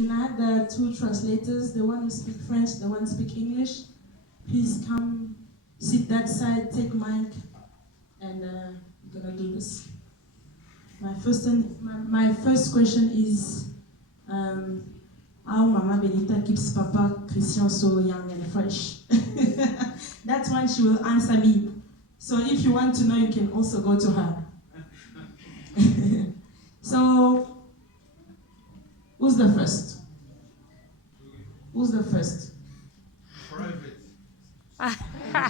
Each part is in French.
Can I have the two translators, the one who speak French, the one who speak English? Please come, sit that side, take mic, and we're gonna do this. My first question is, how Mama Benita keeps Papa Christian so young and fresh? That's one she will answer me. So if you want to know, you can also go to her. So, who's the first? Who's the first? Private.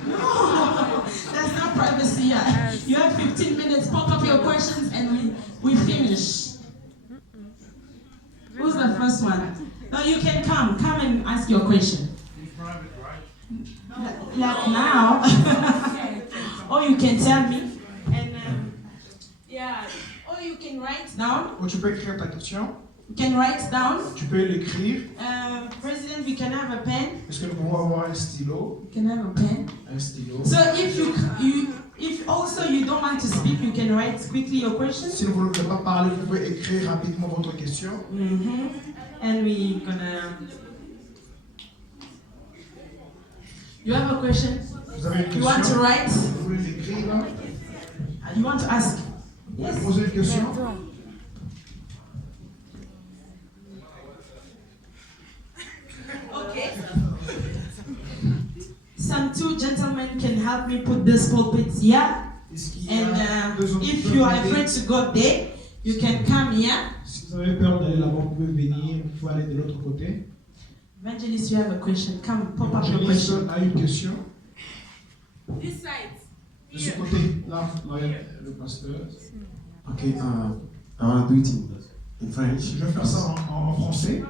No, that's not privacy. Yeah. You have 15 minutes, pop up your questions, and we finish. Who's the first one? No, you can come and ask your question. In private, right? Like now. Or you can tell me. And yeah. Or you can write down. Ou tu peux écrire ta question. You can write down. Tu peux l'écrire. President, we can have a pen. Est-ce que nous pouvons avoir un stylo? You can have a pen. Un stylo. So if also you don't want to speak, you can write quickly your question. Si vous ne voulez pas parler, vous pouvez écrire rapidement votre question. And we're gonna. You have a question? Vous avez une question? You want to write? Vous voulez l'écrire? You want to ask? Vous voulez poser une question? Okay. Some two gentlemen can help me put this pulpit here. And if you are afraid to go there, you can come here. Si vous avez peur d'aller là-bas, vous pouvez venir. Vous pouvez aller de l'autre côté. Evangelist, you have a question. Come, pop up your question. Evangelist a une question. This side. De ce côté, là, il y a le pasteur. Okay, I want to do it in French. Je vais faire ça en français.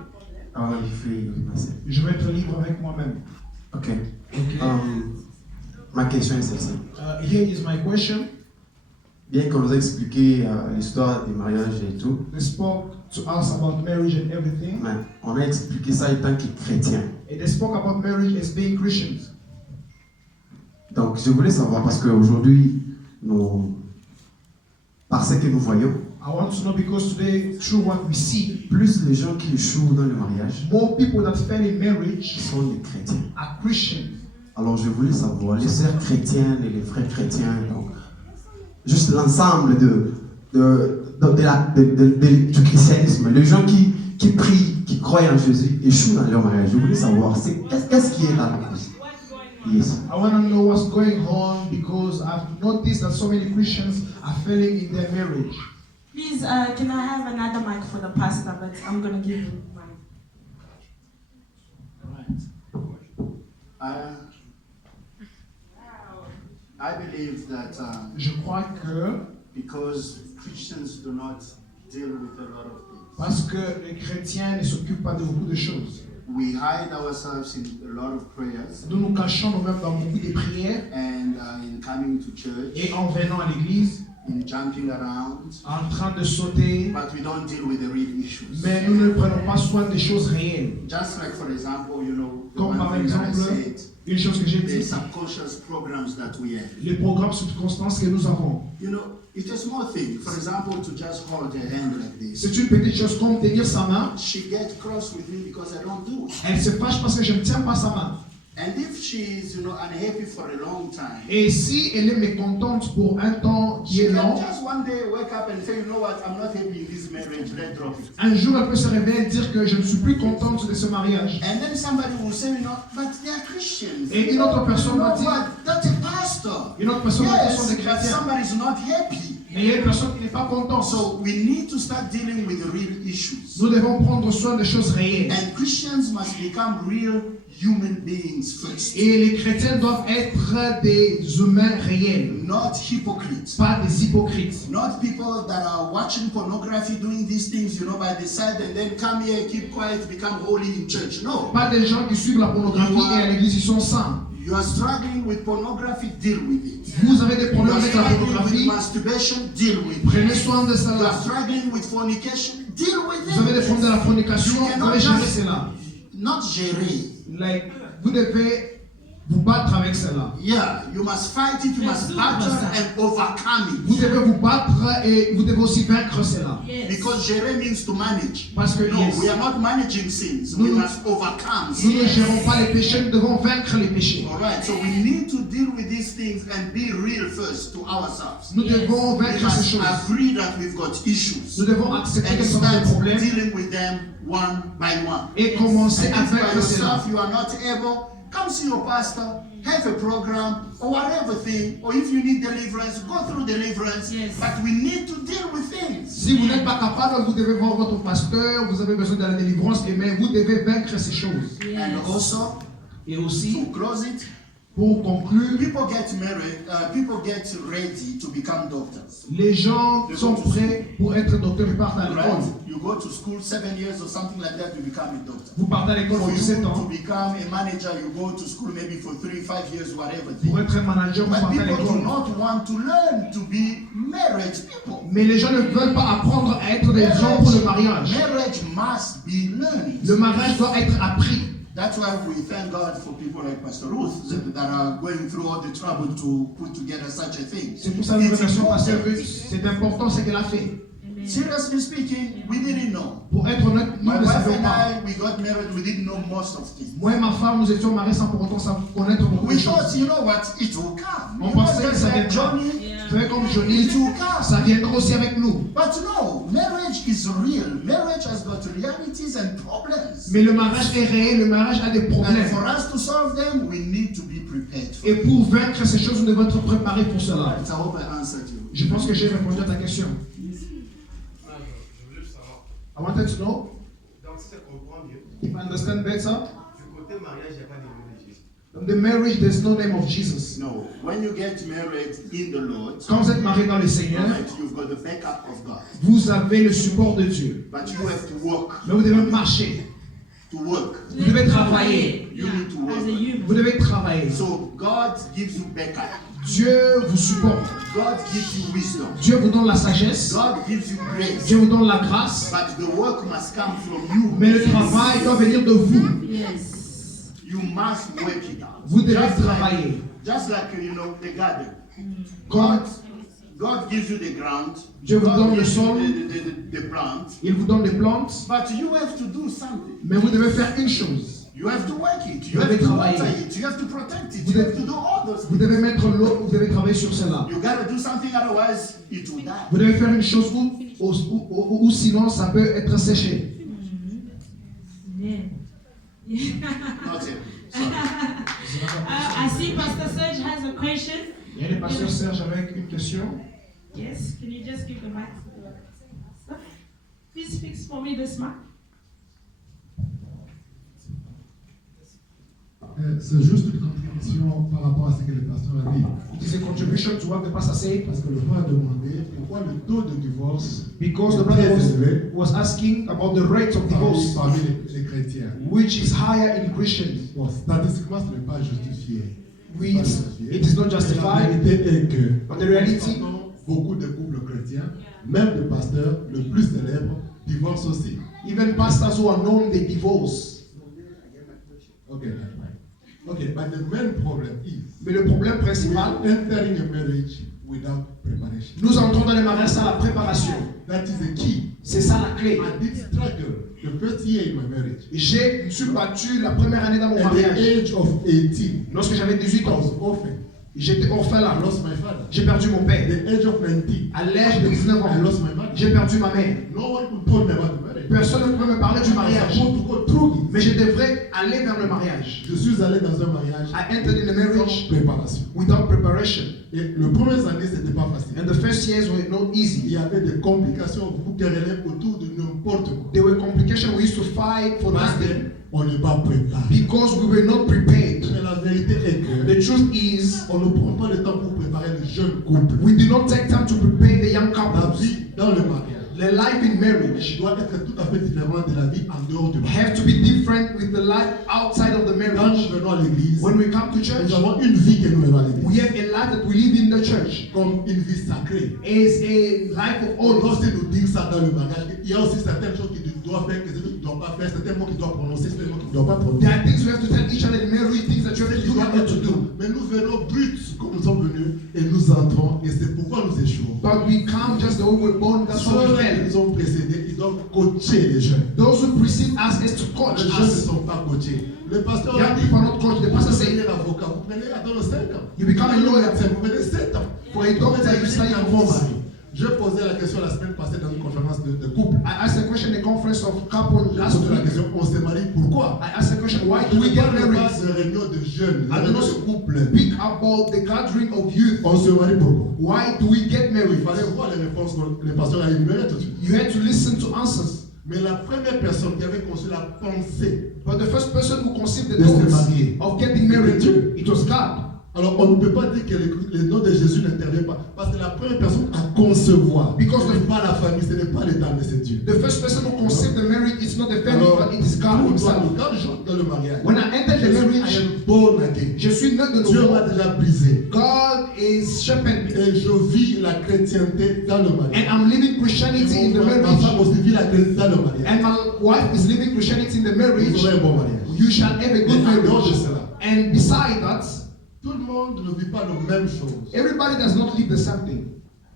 I want to be free with myself. Je vais être libre avec moi-même. Okay. Ma question est celle-ci. Here is my question. Bien qu'on nous a expliqué l'histoire des mariages et tout, They spoke to us about marriage and everything. mais on a expliqué ça étant que chrétien. And they spoke about marriage as being Christians. Donc je voulais savoir parce qu'aujourd'hui, par ce que nous voyons, I want to know because today, through what we see, plus les gens qui échouent dans le mariage more people that fail in marriage sont les chrétiens. are Christians. Alors je voulais savoir, les sœurs chrétiennes et les frères chrétiens, donc juste l'ensemble du christianisme, les gens qui prient, qui croient en Jésus, échouent dans leur mariage. Je voulais savoir, qu'est-ce qui est là? Yes. I want to know what's going on because I've noticed that so many Christians are failing in their marriage. Please, can I have another mic for the pastor? But I'm going to give you mine. I believe that Je crois que because Christians do not deal with a lot of things, parce que les chrétiens ne s'occupent pas de beaucoup de choses, we hide ourselves in a lot of prayers nous nous cachons nous-mêmes dans beaucoup de prières and in coming to church, et en venant à l'église, in jumping around, en train de sauter, but we don't deal with the real issues. mais nous ne prenons pas soin des choses réelles. Just like, for example, you know, the Comme one par thing that I exemple, said, une chose que j'ai the dit, subconscious programs that we have. les programmes subconstances que nous avons. You know, it's a small thing. For example, to just hold her hand like this. C'est une petite chose comme tenir sa main. She gets cross with me because I don't do it. Elle se fâche parce que je ne tiens pas sa main. And if she is, you know, unhappy for a long time, Et si elle est mécontente pour un temps qui she est can long, just one day wake up and say, you know what, I'm not happy in this marriage, let's drop it. un jour elle peut se réveiller et dire que je ne suis plus contente de ce mariage. And then somebody will say, you know, but they are Christians. Et une autre personne You know va dire, what, that's a pastor. une autre personne va dire, ce sont Yes, des but chrétiens. somebody's not happy. Mais il y a une personne qui n'est pas contente. So we need to start dealing with the real issues. Nous devons prendre soin des choses réelles. And Christians must become real human beings first. Et les chrétiens doivent être des humains réels, Not hypocrites. pas des hypocrites. Not people that are watching pornography, doing these things, you know, by the side and then come here, keep quiet, become holy in church. No. Pas des gens qui suivent la pornographie et à l'église ils sont saints. You are struggling with pornography, deal with it. Vous avez des You problèmes are avec la struggling with pornographie, masturbation, deal with it. prenez soin de You cela. are struggling with fornication, deal with Vous avez des it. problèmes de la fornication, You vous cannot devez gérer just- cela. Not gérer. Like, vous devez vous battre avec cela. Yeah, you must fight it, you must battle and overcome Vous it. devez vous battre et vous devez aussi vaincre cela. Yes. Because gérer means to manage. Parce que No, yes, we are not managing sins. We Nous- must overcome nous ne sins. gérons pas les péchés, nous devons vaincre les péchés. Alright, so we need to deal with these things and be real first to ourselves. Nous Yes. devons We vaincre ces must choses. agree that we've got issues Nous devons accepter and que nous avons des start problèmes dealing with them one by one. et commencer And à if by vaincre cela. yourself you are not able, come see your pastor, have a program or whatever thing, or if you need deliverance, go through deliverance. Yes. But we need to deal with things. Si vous n'êtes pas capable, vous devez voir votre pasteur, vous avez besoin de la délivrance, mais vous devez vaincre ces choses. Yes. And also, Et aussi, to close it, pour conclure, people get married, people get ready to become doctors. les gens sont prêts pour être docteurs, ils partent à Right? l'école. You go to school 7 years or something like that, you become a doctor. Vous partez à l'école For pour you 17 to ans. become a manager, you go to school maybe for 3, 5 years, whatever. Pour être un manager, vous But partez à people do l'école. not want to learn to be married people. Mais les gens ne veulent pas apprendre à être des gens pour le mariage. Marriage must be learned. Le mariage doit être appris. That's why we thank God for people like Pastor Ruth that are going through all the trouble to put together such a thing. C'est pour ça que nous It's remercions important. Pasteur Ruth. C'est important ce qu'elle a fait. Amen. Seriously speaking, we didn't know. Pour être honnête, nous My ne wife savions and pas. I, we got married, we didn't know most of things. Moi et ma femme, nous étions mariés sans pour autant connaître beaucoup de We thought, choses. you know what, it will come. On You know, pensait que just ça like viendra. Johnny, Yeah. Fait comme Johnny, it will come. ça viendra aussi avec nous. But no, marriage is real. Marriage has got realities and problems. Mais le mariage est réel, le mariage a des And problèmes. for us to solve them, we need to be prepared for Et pour vaincre ces choses, nous devons être préparés pour cela. it. I hope I answered you. Je pense que j'ai répondu à ta question. Je voulais juste savoir. I wanted to know, Donc, si je comprends mieux, if I understand better, du côté mariage, il n'y a pas de nom de Jésus. in the marriage, there's no name of Jesus. No, when you get married in the Lord, Quand vous êtes marié dans le Seigneur, right, you've got the backup of God. vous avez le support de Dieu. But you have to work. Mais vous devez marcher. To work. Vous devez travailler. You need to work. As a human. Vous devez travailler. So God gives you backup. Dieu vous supporte. God gives you wisdom. Dieu vous donne la sagesse. God gives you grace. Dieu vous donne la grâce. But the work must come from you. Mais le travail doit venir de vous. Yes. You must work it out. Vous devez Just travailler. Just like, you know, the garden. Quand God gives you the ground. Dieu vous God donne le gives you sol. the plant. il vous donne des plantes, But you have to do something. mais vous devez faire une chose. You have to work it. Vous You have devez to travailler. water it. You have to protect it. Vous You have devez- to do all those Vous things. devez mettre l'eau, vous devez travailler sur cela. You got to do something, otherwise it will die. Vous devez faire une chose ou sinon ça peut être séché. Amen. Not it. Sorry. I see Pastor Serge has a question. Il y a le pasteur Serge avec une question. Yes, can you just give the mic to the pastor? Please fix for me this mic. C'est juste une contribution par rapport à ce que le pasteur a dit. It is a contribution to what the pastor said Parce que le frère a demandé pourquoi le taux de divorce because the est très brother élevé was asking about the rate of divorce, parmi les chrétiens. which is higher in Christians. Bon, statistiquement, ce n'est pas justifié. It is not La justified. vérité est que But the reality, beaucoup de couples chrétiens, même de pasteurs, le plus célèbre, divorcent aussi. even pastors who are known, they divorce. Okay, but the main problem is Mais le problème we principal, are entering a marriage without preparation. nous entrons dans le mariage sans la préparation. That is the key. C'est ça la clé. I did struggle the first year in my marriage. Je me suis battu la première année dans mon At the mariage. age of 18, Lorsque j'avais 18 I ans, was orphaned. j'étais I orphelin. lost my father. J'ai perdu mon At père. the age of 19, À l'âge de 19 I ans, lost my mother. j'ai perdu ma mère. No one could tell me about the marriage. Personne ne pouvait me parler du I mariage. was supposed to go through it. Mais je devrais aller vers le mariage. Je suis allé dans un mariage I entered in a marriage sans préparation. without preparation. Et les premières années, c'était pas facile. And the first years were not Il easy. y avait des complications, vous querellez autour de n'importe quoi. There were complications. We used to fight for Parce nothing qu'on n'est pas préparé. because we were not prepared. Mais la vérité est que The truth is, on ne prend pas le temps pour préparer le jeune couple. we did not take time to prepare the young La couples. vie dans le mariage. the life in marriage doit être tout à fait différent de la vie en dehors du mariage. have to be different with the life outside of the Quand marriage. nous venons à l'église, When we come to church, nous avons une vie que nous venons à l'église. we have a life that we live in the church. Comme une vie sacrée. Is a life of On doit honor. aussi nous dire ça dans le mariage. Il y a aussi certaines choses que tu dois faire, que tu ne dois pas faire, certains mots que tu dois prononcer, certains mots que tu ne dois pas prononcer. There are things we have to tell each other in marriage, things that you have to do and not to do. Mais nous venons bruts comme nous sommes venus et nous entrons et c'est pourquoi nous échouons. But we come just the way we're born, that's what we Ceux qui fail. nous ont précédés, ils doivent coacher les jeunes. Those who precede us is to coach Les jeunes ne us. sont pas coachés. Le pasteur a Young dit, people are not coached. The vous pastor devenez said, avocat, vous prenez attends 5 ans. you become a lawyer. Vous prenez 7 ans. For a doctor, you study un for bon 4 mari. Je posais la question la semaine passée dans une conférence de couple. I asked a question in the conference of couple J'ai last posé la week. question, on se marie pourquoi? I asked the question, why Je do we ne get parle married? pas de réunion de jeunes, I de do réunion de not couple. speak about the gathering of youth. On se marie pourquoi? Why do we get Il married? fallait voir les réponses que les pasteurs avaient énumérées tout de suite. You had to listen to answers. Mais la première personne qui avait conçu la pensée, But the first person who conceived the De se thoughts marier. of getting married, it was God. alors on ne peut pas dire que le nom de Jésus n'intervient pas. Parce que la première personne à concevoir, Because ce n'est pas la famille, ce n'est pas l'État, mais c'est Dieu. The first person who conceived the marriage is not the family, Alors, but it is God himself. quand j'entre dans le mariage, When I entered the I marriage, am born again. je suis né de Dieu m'a nouveau. déjà brisé. God is shaping me. Et je vis la chrétienté dans le mariage. And I'm living Christianity in the Ma femme marriage. aussi vit la chrétienté dans le mariage. And my wife is living Christianity in the Vous marriage. aurez un bon mariage. You shall have a good Mais en dehors de marriage. cela, And beside that, tout le monde ne vit pas la même chose. everybody does not live the same thing.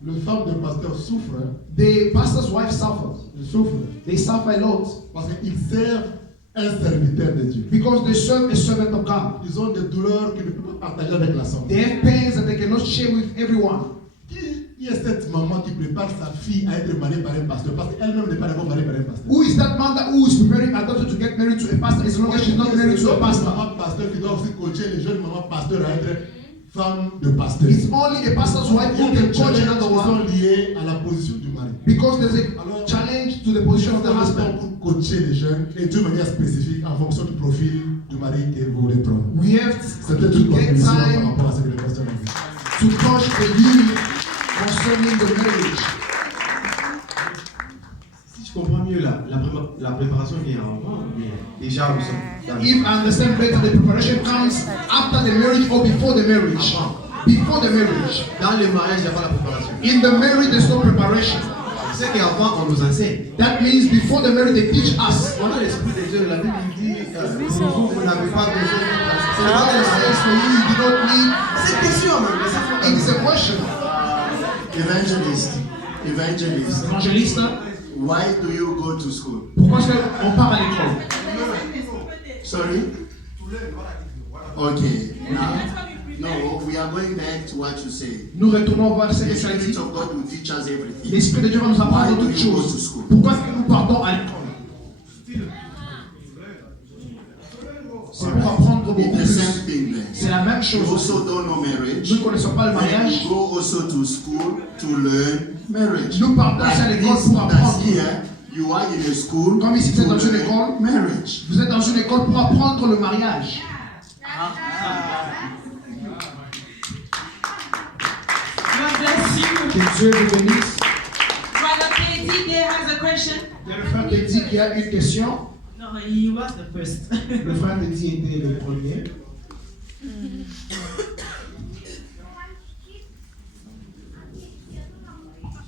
Le femme de pasteur souffre, hein. The pastor's wife suffers. Il souffre They suffer a lot parce qu'ils servent un serviteur de Dieu. because they serve a servant of God. Ils ont des douleurs qu'ils ne peuvent pas partager avec l'assemblée. They have pains that they cannot share with everyone. Qui est cette maman qui prépare sa fille à être mariée par un pasteur parce qu'elle-même n'est pas d'abord mariée par un pasteur? Who is that mother who is preparing her daughter to get married to a pastor as long as she's not married to a pastor? Maman pasteur qui doit aussi coacher les jeunes mamans pasteurs à être femme de pasteur. It's only a pastor's wife Il y a who can des coach challenges another qui sont one liés à la position du mari. because there's a challenge to the position of the husband. Pour coacher les jeunes et de manière spécifique en fonction du profil du mari que vous voulez prendre. We have C'était to toute ma get contribution par time rapport à ce que le pasteur m'a dit. to coach the youth concerning the marriage. Si je comprends mieux, la préparation vient avant, mais déjà nous sommes. If I understand better, the preparation comes after the marriage or before the marriage. Before the marriage. Dans le mariage, il n'y a pas la préparation. In the marriage, there's no preparation. C'est qu'avant, on nous enseigne. That means before the marriage, they teach us. On a l'esprit de Dieu, la Bible dit vous n'avez pas besoin The Bible says for you, you do not need. C'est une question, mais It is a question. Evangelist, Evangeliste, why do you go to school? pourquoi est-ce qu'on part à l'école? Sorry? Okay, no, we are going back to what you said. Nous retournons vers ce The que tu as Spirit dit. of God will teach us everything. L'Esprit de Dieu va nous apprendre toutes choses. Pourquoi est-ce que nous partons à l'école? C'est pour apprendre beaucoup It's the plus. same thing then. C'est la même You chose. also don't know marriage. Nous ne connaissons pas le And mariage. you go also to school to learn marriage. Nous partons à l'école this, pour apprendre. that's here, you are in a school Comme ici, vous êtes dans to une learn école. marriage. Vous êtes dans une école pour apprendre le mariage. God bless you. Que Dieu vous bénisse. Brother KD there has a question. Il y a le frère Teddy qui a une question. No, he was the first. Le frère Teddy était le premier.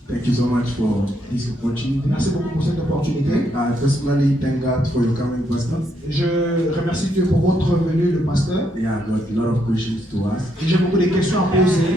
Thank you so much for this opportunity. Merci beaucoup pour cette opportunité. I personally thank God for your coming, Pastor. Je remercie Dieu pour votre venue, le pasteur. Yeah, I got a lot of questions to ask. J'ai beaucoup de questions à poser.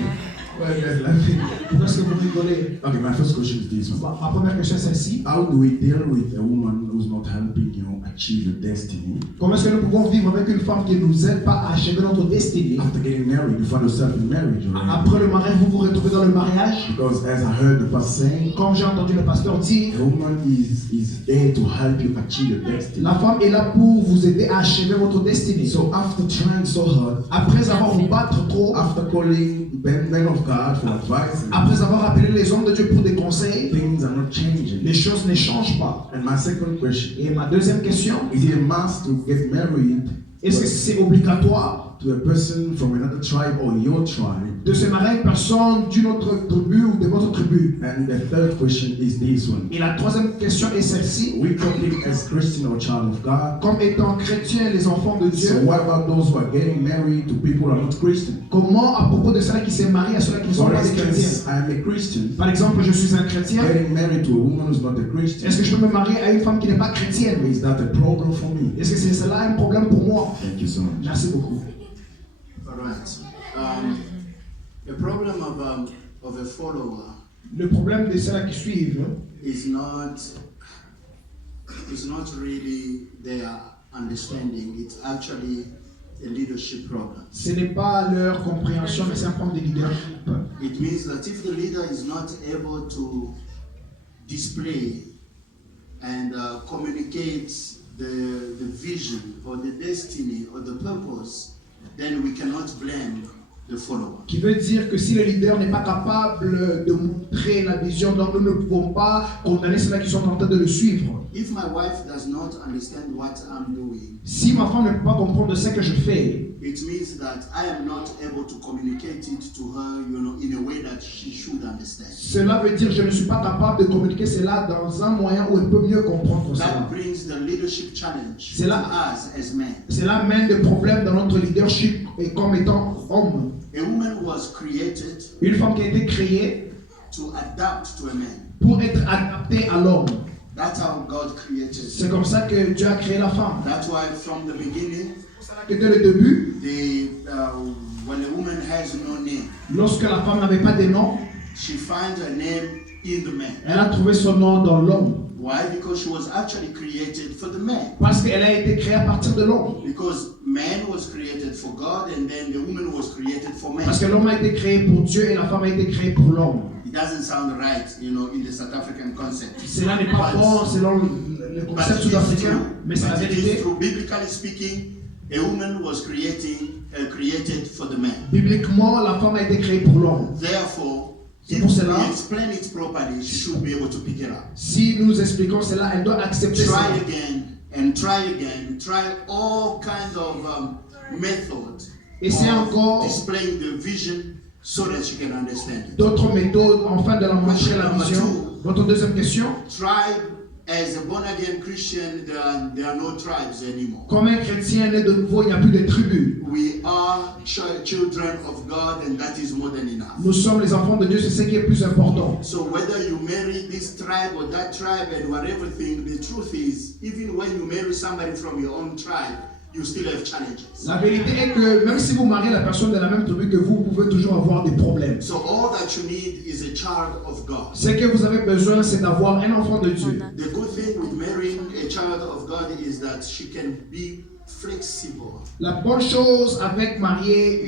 Well, guys, laughing. Pourquoi est-ce que vous rigolez? Okay, my first question is this one. Ma première question est celle-ci. How do we deal with a woman who's not helping you achieve your destiny? Comment est-ce que nous pouvons vivre avec une femme qui ne nous aide pas à achever notre destinée? After getting married, you find yourself in marriage already. Après le mariage, vous vous retrouvez dans le mariage. Because as I heard the pastor saying, Comme j'ai entendu le pasteur dire, a woman is there to help you achieve your destiny. la femme est là pour vous aider à achever votre destinée. So after trying so hard, Après avoir vous battre trop, after calling men of God for advice, après avoir appelé les hommes de Dieu pour des conseils, things are not changing. les choses ne changent pas. And my second question, Et ma deuxième question, is it a must to get married est-ce que c'est obligatoire to a person from another tribe or your tribe. de se marier à une personne d'une autre tribu ou de votre tribu. And the third question is this one. Et la troisième question est celle-ci. We complete as Christian or child of God. Comme étant chrétiens, les enfants de So Dieu, what about those who are getting married to people who are not Christian? comment à propos de ceux qui s'est marié à ceux qui ne sont For pas des instance, chrétiens? I am a Christian. Par exemple, je suis un chrétien. Getting married to a woman who's not a Christian. Est-ce que je peux me marier à une femme qui n'est pas chrétienne? Is that a problem for me? Est-ce que c'est cela un problème pour moi? Thank you so much. Merci beaucoup. All right. The problem of a follower Le problème de ceux qui suivent is not really their understanding. It's actually a leadership problem. ce n'est pas leur compréhension, mais c'est un problème de leadership. It means that if the leader is not able to display and communicate the vision or the destiny or the purpose, then we cannot blame the follower. Qui veut dire que si le leader n'est pas capable de montrer la vision, donc nous ne pouvons pas condamner ceux qui sont en train de le suivre. If my wife does not understand what I'm doing, Si ma femme ne peut pas comprendre ce que je fais, it means that I am not able to communicate it to her, in a way that she should understand. cela veut dire que je ne suis pas capable de communiquer cela dans un moyen où elle peut mieux comprendre That cela. brings the leadership challenge C'est to là- us as men. Cela amène des problèmes dans notre leadership et comme étant homme. A woman was created Une femme qui a été créée to adapt to a man. pour être adaptée à l'homme. That's how God created. C'est comme ça que Dieu a créé la femme. That's why from the beginning, Dès le début, when a woman has no name, lorsque la femme n'avait pas de nom, she finds her name in the man. elle a trouvé son nom dans l'homme. Why? Because she was actually created for the man. Parce qu'elle a été créée à partir de l'homme. Because man was created for God and then the woman was created for man. Parce que l'homme a été créé pour Dieu et la femme a été créée pour l'homme. It doesn't sound right, in the South African concept. Cela n'est pas bon selon le But concept it is sud-africain, true. mais c'est la But it is vérité. true. Biblically speaking, a woman was created for the man. Bibliquement, la femme a été créée pour l'homme. Therefore, C'est if pour cela- we explain it properly, she should be able to pick it up. Si nous expliquons cela, elle doit accepter Try cela. again and try again. Try all kinds of methods Essaie of encore displaying the vision so that she can understand it. d'autres méthodes afin de la montrer la vision. Votre deuxième question. Tribe, as a born-again Christian, there are no tribes anymore. Comme un chrétien né de nouveau, il n'y a plus de tribus. We are children of God, and that is more than enough. Nous sommes les enfants de Dieu, c'est ce qui est plus important. So whether you marry this tribe or that tribe and whatever thing, the truth is, even when you marry somebody from your own tribe, you still have challenges. La vérité est que même si vous mariez la personne de la même tribu que vous pouvez toujours avoir des problèmes. So all that you need is a child of God. Ce que vous avez besoin, c'est d'avoir un enfant de Dieu. The good thing with marrying a child of God is that she can be flexible. La bonne chose avec marier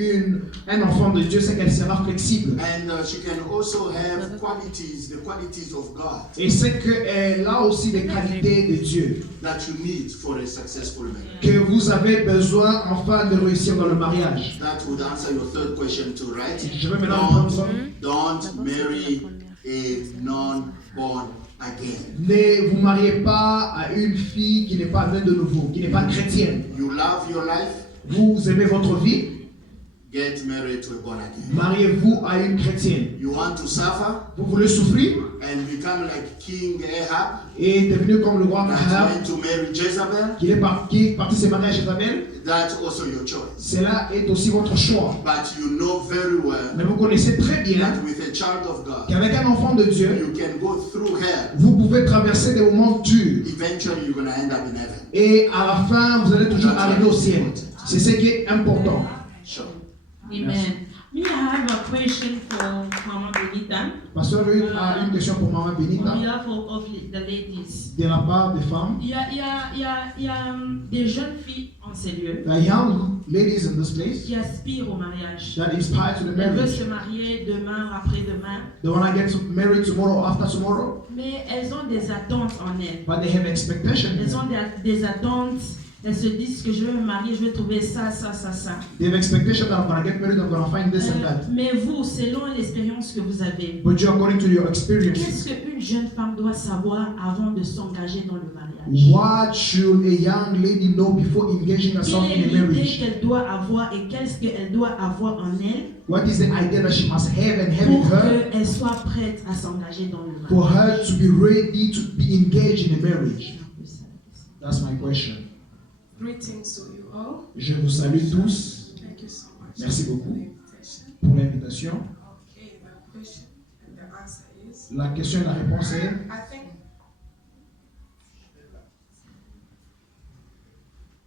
un enfant de Dieu, c'est qu'elle sera flexible. And she can also have the qualities of God Et c'est qu'elle a aussi des qualités de Dieu that you need for a successful marriage. que vous avez besoin enfin de réussir dans le mariage. That would answer your third question too, right? Je vais maintenant répondre. Don't marry a non-born again. Ne vous mariez pas à une fille qui n'est pas née de nouveau, qui n'est pas chrétienne. You love your life, Vous aimez votre vie, get married to a born again. mariez-vous à une chrétienne. You want to suffer Vous voulez souffrir and become like King Ahab, et devenir comme le roi that Ahab, went to marry Jezebel, qui est parti se marier à Jézabel. that's also your choice. Cela est aussi votre choix. But you know very well Mais vous connaissez très bien that with a child of God, qu'avec un enfant de Dieu, you can go through hell. vous pouvez traverser des moments durs. Eventually, you're going to end up in heaven. Et à la fin, vous allez toujours arriver au ciel. C'est ce qui est important. Sure. Amen. Me, I have a question for Mama Benita Pasteur Ruth a une question pour Maman on Benita, behalf of the ladies. de la part des femmes. Il y a des jeunes filles en ces lieux The young ladies in this place qui aspirent au mariage. that inspired to the Elles veulent marriage. se marier demain, après-demain, They want to get married tomorrow, after tomorrow, mais elles ont des attentes en elles. but they have expectations. Elles ont des attentes elles se disent que je vais me marier, je vais trouver ça. They have expectation that I'm going to get married, I'm going to find this and that. Mais vous, selon l'expérience que vous avez, But you, according to your experience, qu'est-ce qu'une jeune femme doit savoir avant de s'engager dans le mariage? what should a young lady know before engaging herself Quelle est in a l'idée marriage? qu'elle doit avoir et qu'est-ce qu'elle doit avoir en elle What is the idea that she must have and have in pour her qu'elle soit prête à s'engager dans le for mariage? her to be ready to be engaged in a marriage? That's my question. Greetings to you all. Je vous salue tous. Thank you so much. Merci for beaucoup the invitation. pour l'invitation. Okay, the question and the answer is La question et la réponse est I think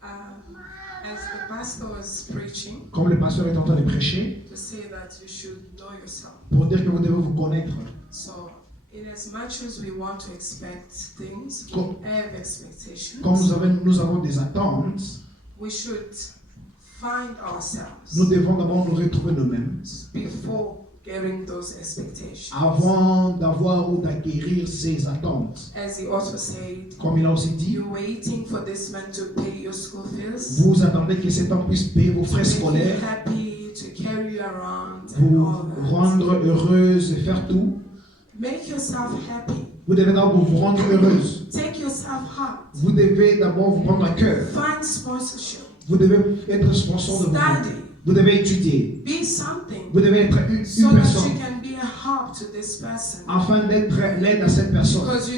as the pastor was preaching comme le pasteur est en train de prêcher, to say that you should know yourself. pour dire que vous devez vous connaître. So in as much as we want to expect things, Comme- we have expectations. Comme nous avons des attentes, We should find nous ourselves devons d'abord nous retrouver nous-mêmes before getting those expectations. avant d'avoir ou d'acquérir ces attentes. As he also said, Comme il a aussi dit, you're waiting for this man to pay your school fees, vous attendez que cet homme puisse payer vos to frais make you scolaires, happy, to carry you around, and vous all that. rendre heureuse et faire tout. Make yourself happy. Vous devez d'abord vous rendre heureuse. Take yourself hard. Vous devez d'abord vous prendre à cœur. Find sponsorship. Vous devez être sponsor de vous. Study. Vous devez étudier. Be something Vous devez être une so that personne you can be a help to this person. afin d'être l'aide à cette personne. Because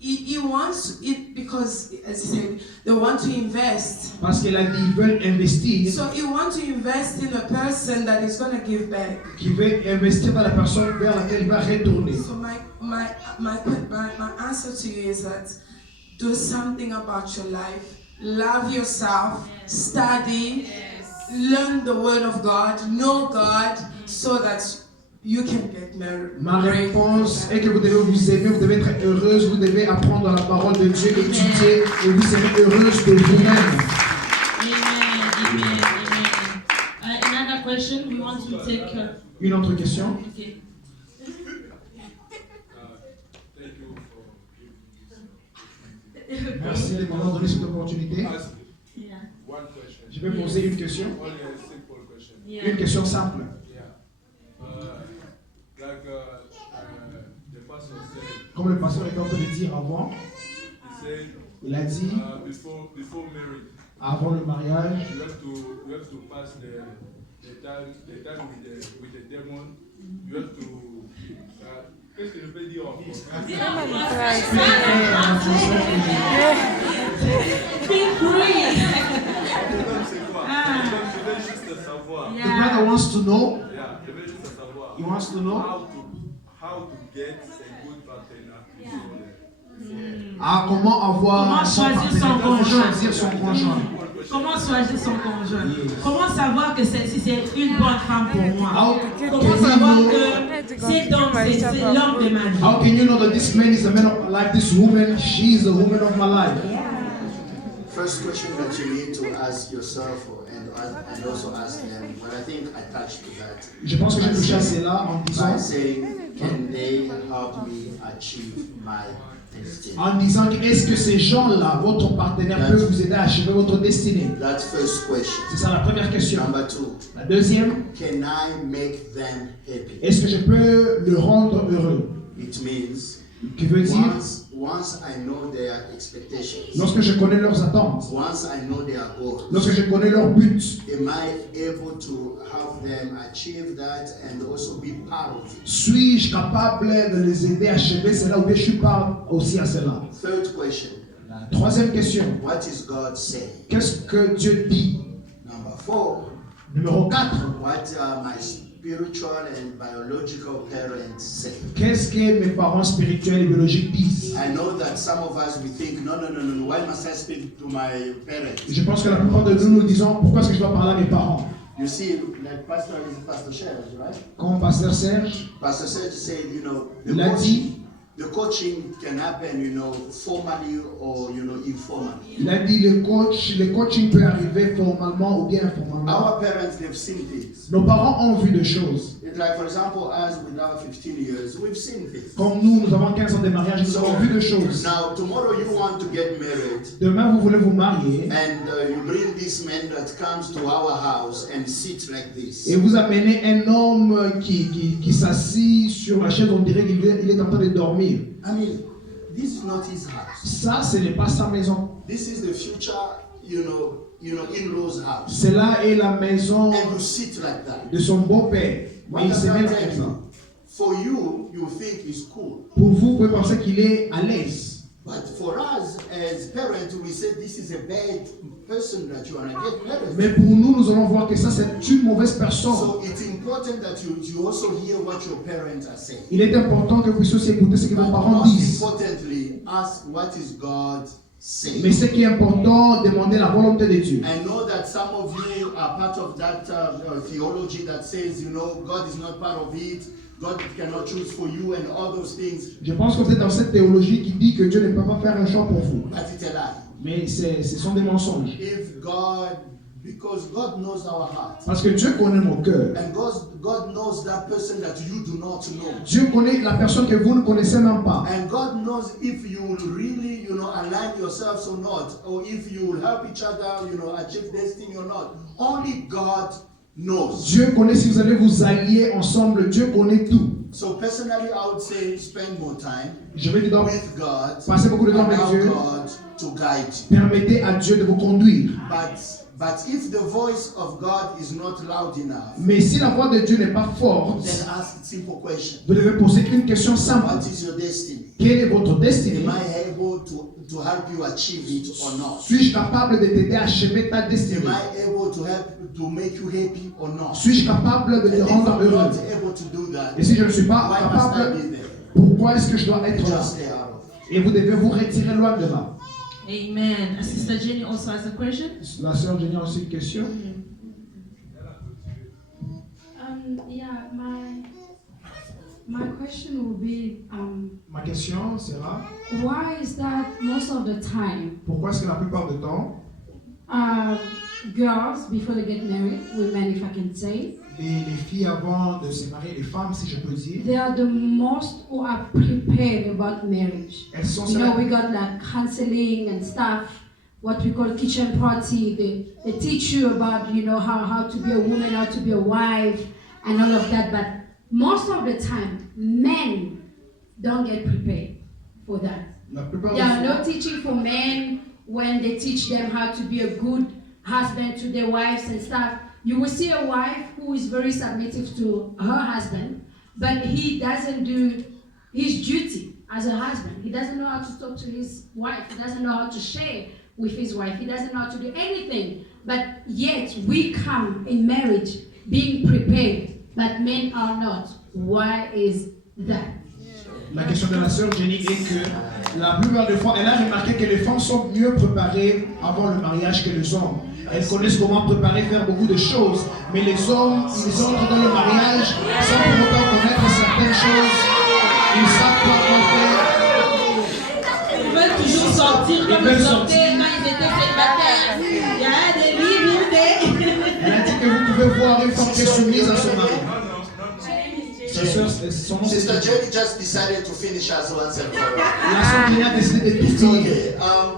he wants it, because as he said, they want to invest. Parce qu'elle a dit ils veulent investir, So you want to invest in a person that is going to give back. qui veut investir dans la personne vers laquelle il va retourner. So my answer to you is that do something about your life. Love yourself. Study. Learn the word of God. Know God so that you can get married. Ma réponse est que vous devez vous aimer, vous devez être heureuse, vous devez apprendre la parole de Dieu, étudier et vous serez heureuse de vous-même. Amen. Another question, we want to take. Une autre question. Okay. Merci de m'avoir donné cette opportunité. Yeah. Je vais poser une question. Yeah. Une question simple. Comme le pasteur était en train de dire avant, il a dit before marriage, avant le mariage, you have to pass the time with the demon. You have to. Qu'est-ce que je peux dire encore? C'est quoi? Je veux juste savoir. the brother wants to know, Yeah, je veux juste savoir. he wants to know How to get a good partner. comment avoir Comment son choisir son partenaire, comment conjoint. choisir son conjoint. Comment choisir son conjoint? Comment savoir que si c'est une bonne femme pour moi? Comment savoir que c'est l'homme de ma vie? How can you know that this man is the man of my life, this woman, she is the woman of my life? First question that you need to ask yourself and also ask them, but I think I touched to that. Je pense que j'ai touché à cela en disant, By saying, can they help me achieve my destiny? en disant que est-ce que ces gens-là, votre partenaire, peut vous aider à achever votre destinée? That's first question. C'est ça la première question. Number two, La deuxième, can I make them happy? est-ce que je peux le rendre heureux? It means Qui veut dire, once I know their expectations, lorsque je connais leurs attentes, once I know their goals, lorsque je connais leurs buts, am I able to help them achieve that and also be part of it? suis-je capable de les aider à achever cela ou bien je suis pas aussi à cela? Third question, La troisième question, what is God saying? qu'est-ce que Dieu dit? Number four, Numéro 4, what are my spiritual and biological parents say? qu'est-ce que mes parents spirituels et biologiques disent? I know that some of us we think, no, why must I speak to my parents? Je pense que la plupart de nous nous disons, pourquoi est-ce que je dois parler à mes parents? You see, like Pastor Serge, right? Comme Pasteur Serge, Pastor Serge said, il a dit, the coaching can happen, formally or, informally. il a dit le coaching peut arriver formalement ou bien informellement. Our parents, they've seen things. Nos parents ont vu des choses. It like for example, us with our 15 years, we've seen this. Comme nous avons 15 ans de mariage, nous avons vu des choses. Now, tomorrow you want to get married, Demain, vous voulez vous marier and you bring this man that comes to our house and sits like this. et vous amenez un homme qui s'assit sur la chaise, on dirait qu'il est en train de dormir. I mean, this is not his house. Ça, ce n'est pas sa maison. This is the future, in-laws house. Cela est la maison And you sit like that. de son beau-père. What Mais il does se that met tell comme ça. you? For you, you think it's cool. Pour vous, vous pouvez penser qu'il est à l'aise. But for us as parents, we say this is a bad person that you want to get married. Mais pour nous, nous allons voir que ça, c'est une mauvaise personne. So it's important that you also hear what your parents are saying. Il est important que vous puissiez aussi écouter ce que vos parents Most disent. importantly, ask what is God saying. Mais ce qui est important, demandez la volonté de Dieu. I know that some of you are part of that theology that says, God is not part of it. God cannot choose for you and all those things. Je pense que vous êtes dans cette théologie qui dit que Dieu ne peut pas faire un choix pour vous. But it's a lie. Mais ce sont des mensonges. Because God knows our heart. Parce que Dieu connaît nos cœurs. And God knows that person that you do not know. Dieu connaît la personne que vous ne connaissez même pas. And God knows if you will really, align yourselves or not, or if you will help each other, achieve destiny or not. Only God knows. Dieu connaît si vous allez vous allier ensemble. Dieu connaît tout. So personally, I would say spend more time with God. Passez beaucoup de temps avec Dieu. God to guide you. Permettez à Dieu de vous conduire. But if the voice of God is not loud enough, mais si la voix de Dieu n'est pas forte, then ask a simple question. Vous devez poser une question simple. What is your destiny? Quelle est votre destinée? Am I able to help you achieve it or not? Suis-je capable de t'aider à achever ta destinée? Am I able to help to make you happy or not? Suis-je capable de te rendre heureux? Not able to do that, et si je ne suis pas why capable, must I be there? pourquoi est-ce que je dois être là? Just stay out of it. Et vous devez vous retirer loin de là. Amen. Sister Jenny also has a question. La sœur Jenny a aussi une question. Yeah, my question will be Ma question sera why is that most of the time pourquoi est-ce que la plupart du temps girls before they get married, women if I can say, les filles avant de se marier, les femmes si je peux dire, they are the most who are prepared about marriage. Elles sont we got like counseling and stuff, what we call kitchen party. They teach you about how to be a woman, how to be a wife, and all of that. But most of the time, men don't get prepared for that. There are no teaching for men when they teach them how to be a good husband to their wives and stuff. You will see a wife who is very submissive to her husband, but he doesn't do his duty as a husband. He doesn't know how to talk to his wife. He doesn't know how to share with his wife. He doesn't know how to do anything. But yet we come in marriage being prepared, but men are not. Why is that? La question de la sœur Jenny est que la plupart des fois, elle a remarqué que les femmes sont mieux préparées avant le mariage que les hommes. Elles connaissent comment préparer, faire beaucoup de choses. Mais les hommes, ils entrent dans le mariage sans pour autant connaître certaines choses. Ils ne savent pas quoi faire. Ils veulent toujours sortir comme ils sortaient quand ils étaient célibataires. Il y a des livres, Elle a dit que vous pouvez voir une femme qui est soumise à son mari. Sister Jenny just decided to finish us once and for all. La sœur Jenny a décidé de tout finir.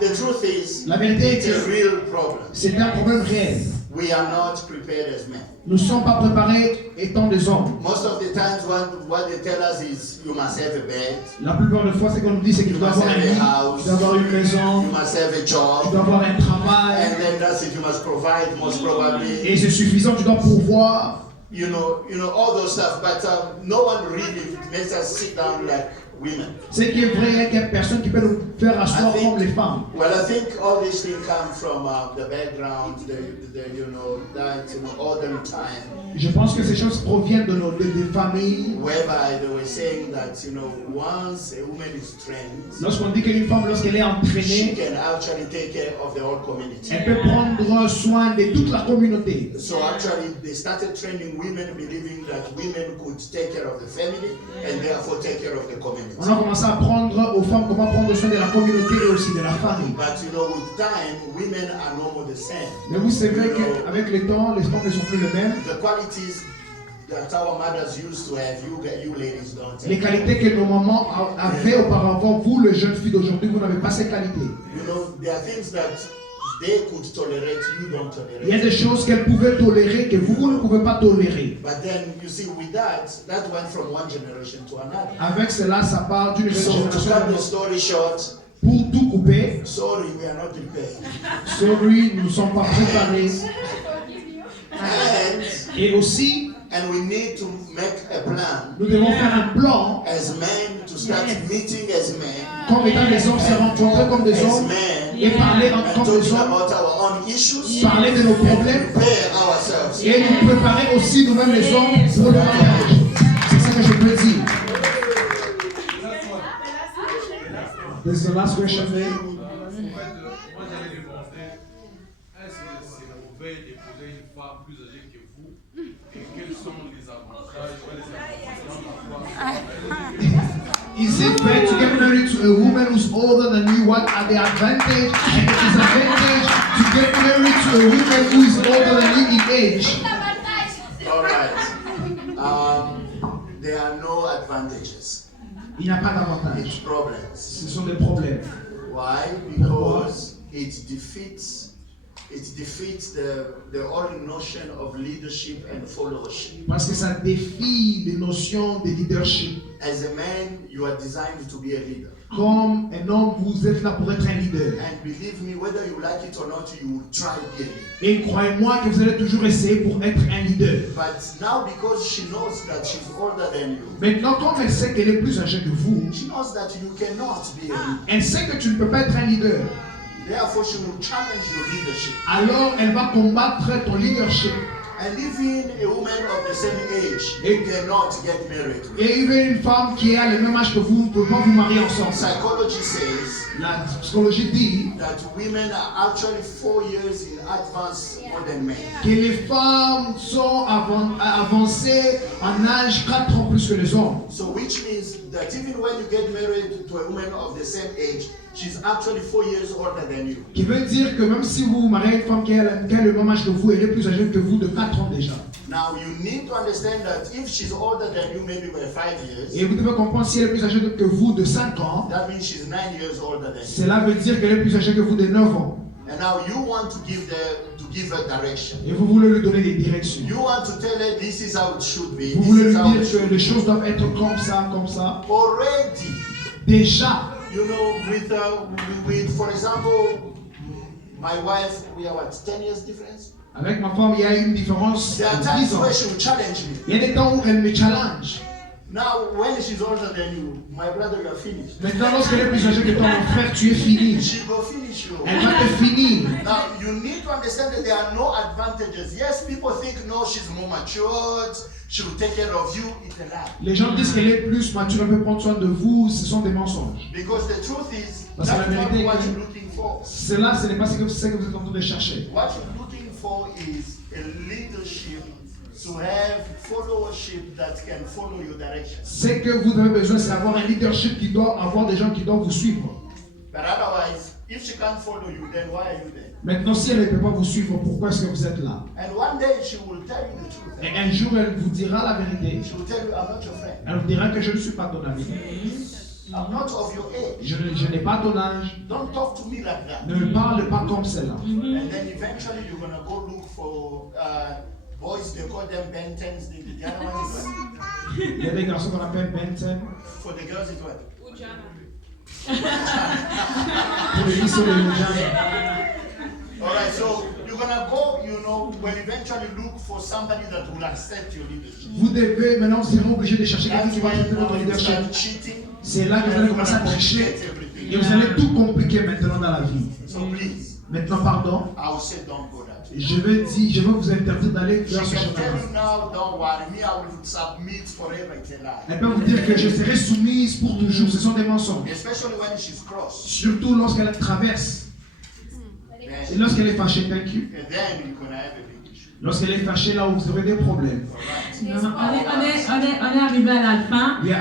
The truth is, La vérité est it's a que real problem. c'est un problème réel. We are not prepared as men. Nous ne sommes pas préparés étant des hommes. Most of the times, what they tell us is, you must have a bed. La plupart des fois, ce qu'on nous dit, c'est qu'il doit avoir un lit, tu dois avoir une maison, you must have a job, tu dois avoir un travail. And then that's it. You must provide, most probably. Et c'est suffisant, tu dois pourvoir. You know all those stuff. But no one really makes us sit down like women. Ce qui est vrai, qu'il y a personne qui peut nous faire asseoir comme les femmes. Well, I think all these things come from the background, olden time. Je pense que ces choses proviennent de nos des familles. Whereby they were saying that once a woman is trained, lorsqu'on dit qu'une femme, lorsqu'elle est entraînée, she can actually take care of the whole community. Elle peut prendre soin de toute la communauté. So actually, they started training women, believing that women could take care of the family and therefore take care of the community. On a commencé à apprendre aux femmes comment prendre soin de la communauté et aussi de la famille. But with time, women are no more the same. Mais vous savez qu'avec le temps, les femmes ne sont plus les mêmes. The qualities that our mothers used to have, you ladies don't. Les qualités que nos mamans avaient auparavant, vous, les jeunes filles d'aujourd'hui, vous n'avez pas ces qualités. You know, there are things that they could tolerate, you don't tolerate. Il y a des choses qu'elles pouvaient tolérer que vous ne pouvez pas tolérer. But then you see, with that went from one generation to another. Avec cela, ça part d'une So to génération à cut the l'autre. story short, Pour tout couper, sorry, we are not prepared. celui, nous ne sommes pas préparés. Et aussi, And we need to make a plan nous devons faire un plan as men to start meeting as men. comme étant des hommes, se rencontrer comme des As hommes men et parler and comme des talking hommes, about our own issues parler de nos problèmes prepare ourselves. et nous préparer aussi nous-mêmes les hommes pour le mariage. C'est ça que je peux dire. This is the last question there. Moi j'allais demander, est-ce que c'est mauvais d'épouser une femme plus âgée que vous? Et quels sont les avantages ou les inconvénients? Is it bad to get married to a woman who's older than you? What are the advantages and the disadvantages to get married to a woman who is older than you in age? All right. There are no advantages. Il n'y a pas d'avantage. It's problems. Ce sont des problèmes. Why? Because it defeats the whole notion of leadership and followership. Parce que ça défie les notions de leadership. As a man, you are designed to be a leader. Comme un homme, vous êtes là pour être un leader. And believe me, whether you like it or not, you will try to be a leader. Et croyez-moi que vous allez toujours essayer pour être un leader. But now, because she knows that she's older than you, Maintenant, comme elle sait qu'elle est plus âgée que vous, she knows that you cannot be a leader. elle sait que tu ne peux pas être un leader. Therefore, she will challenge your leadership. Alors, elle va combattre ton leadership. And even a woman of the same age, you cannot get married with. Et even une femme qui a le même âge que vous, ne peut pas vous marier ensemble. Psychology says La psychologie dit that women are actually 4 years in advance more than men. que les femmes sont avancées en âge 4 ans plus que les hommes. So which means that even when you get married to a woman of the same age, she's actually 4 years older than you. Qui veut dire que même si vous mariez une femme qui a le même âge que vous, elle est plus âgée que vous de 4 ans déjà. Now you need to understand that if she's older than you maybe by 5 years, Et vous devez comprendre si elle est plus âgée que vous de 5 ans, that means she's 9 years older than you. cela veut dire qu'elle est plus âgée que vous de 9 ans. And now you want to give her direction. Et vous voulez lui donner des directions. You want to tell her this is how it should be. Vous This voulez is lui how it dire should que be. les choses doivent être comme ça, comme ça. Already, Déjà, you know, with for example, my wife, we are what, 10 years difference? avec ma femme, il y a une différence There are de times 10 ans. where she will challenge me. Il y a des temps où elle me challenge. Now, when she's older than you, my brother, you are finished. Maintenant, lorsqu'elle est plus âgée que toi, mon frère, tu es fini. She will finish you. Elle va te finir. Now, you need to understand that there are no advantages. Yes, people think, no, she's more matured, she will take care of you. It's a lie. Les gens disent qu'elle est plus mature, elle peut prendre soin de vous. Ce sont des mensonges. Because the truth is, Parce que la that's not vérité what est you're que looking for. cela, ce n'est pas ce que vous êtes en train de chercher. What you're looking for is a leadership to have followership that can follow your direction. Ce que vous avez besoin, c'est d'avoir un leadership qui doit avoir des gens qui doivent vous suivre. But otherwise, if she can't follow you, then why are you there? Maintenant, si elle ne peut pas vous suivre, pourquoi est-ce que vous êtes là? And one day she will tell you the truth. Et un jour, elle vous dira la vérité. She will tell you, I'm not your friend. Elle vous dira que je ne suis pas ton ami. I'm not of your age. Je n'ai pas ton âge. Don't talk to me like that. Ne me parle pas comme celle-là. And then eventually you're gonna go look for boys. They call them bentens. The other one is what? Il y a des garçons qu'on appelle Benton. For the girls, it's what? Pour les filles, c'est le Mujana. All right. So you're gonna go. You know, will eventually look for somebody that will accept your leadership. Vous devez maintenant, vous serez obligé de chercher quelqu'un That's qui va when accepter votre now you leadership. start cheating. C'est là que vous allez commencer à tricher et vous allez tout compliquer maintenant dans la vie. So please, Maintenant, pardon, I will say don't go that way. je vais vous interdire d'aller She vers ce can chemin. tell you now, don't worry, me, I will submit forever. It's a lie. Elle peut vous dire que je serai soumise pour toujours. Ce sont des mensonges. Especially when she's cross. Surtout lorsqu'elle traverse. Et Then, lorsqu'elle est fâchée, thank you. and then you're gonna have a big issue. Lorsqu'elle est fâchée, là où vous aurez des problèmes. All right. On est arrivé à la fin. Il y a